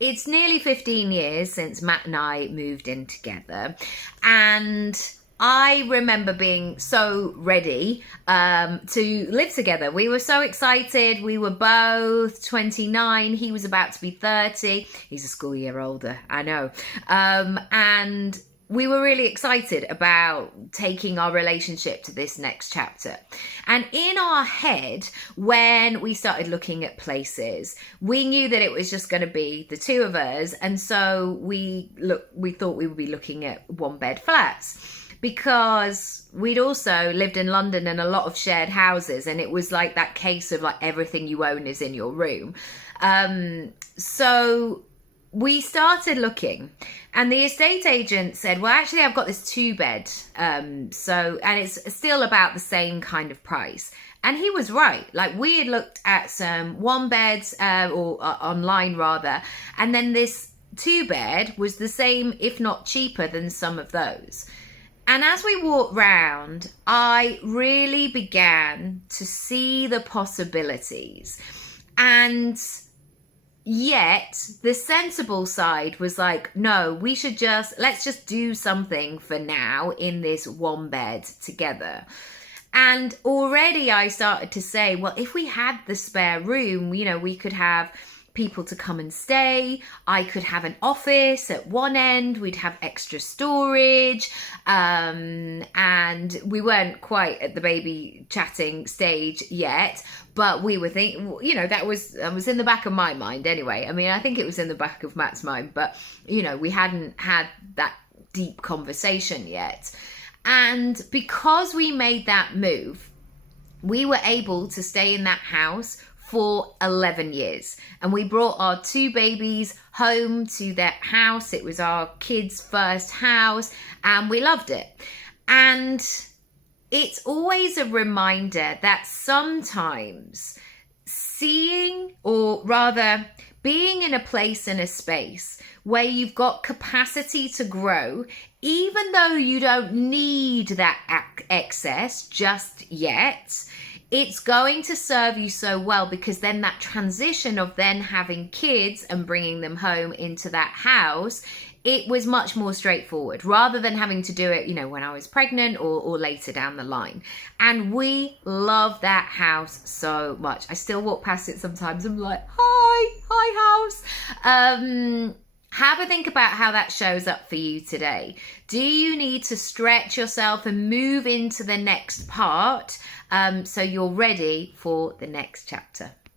it's nearly 15 years since Matt and I moved in together, and I remember being so ready to live together. We were so excited. We were both 29. He was about to be 30. He's a school year older, I know. And we were really excited about taking our relationship to this next chapter. And in our head, when we started looking at places, we knew that it was just going to be the two of us. And so we thought we would be looking at one-bed flats, because we'd also lived in London in a lot of shared houses, and it was like that case of like everything you own is in your room. So we started looking, and the estate agent said, well, actually I've got this 2-bed, and it's still about the same kind of price. And he was right. Like, we had looked at some 1-beds or online rather, and then this 2-bed was the same, if not cheaper than some of those. And as we walked round, I really began to see the possibilities. And yet the sensible side was like, no, let's just do something for now in this 1-bed together. And already I started to say, well, if we had the spare room, we could have people to come and stay. I could have an office at one end. We'd have extra storage. And we weren't quite at the baby chatting stage yet, but we were thinking, that was in the back of my mind anyway. I mean, I think it was in the back of Matt's mind, but, we hadn't had that deep conversation yet. And because we made that move, we were able to stay in that house for 11 years. And we brought our 2 babies home to that house. It was our kids' first house, and we loved it. And it's always a reminder that sometimes seeing, or rather being in a place, in a space where you've got capacity to grow, even though you don't need that excess just yet, it's going to serve you so well, because then that transition of then having kids and bringing them home into that house, it was much more straightforward, rather than having to do it, when I was pregnant or later down the line. And we love that house so much. I still walk past it sometimes. I'm like, hi house. Have a think about how that shows up for you today. Do you need to stretch yourself and move into the next part so you're ready for the next chapter?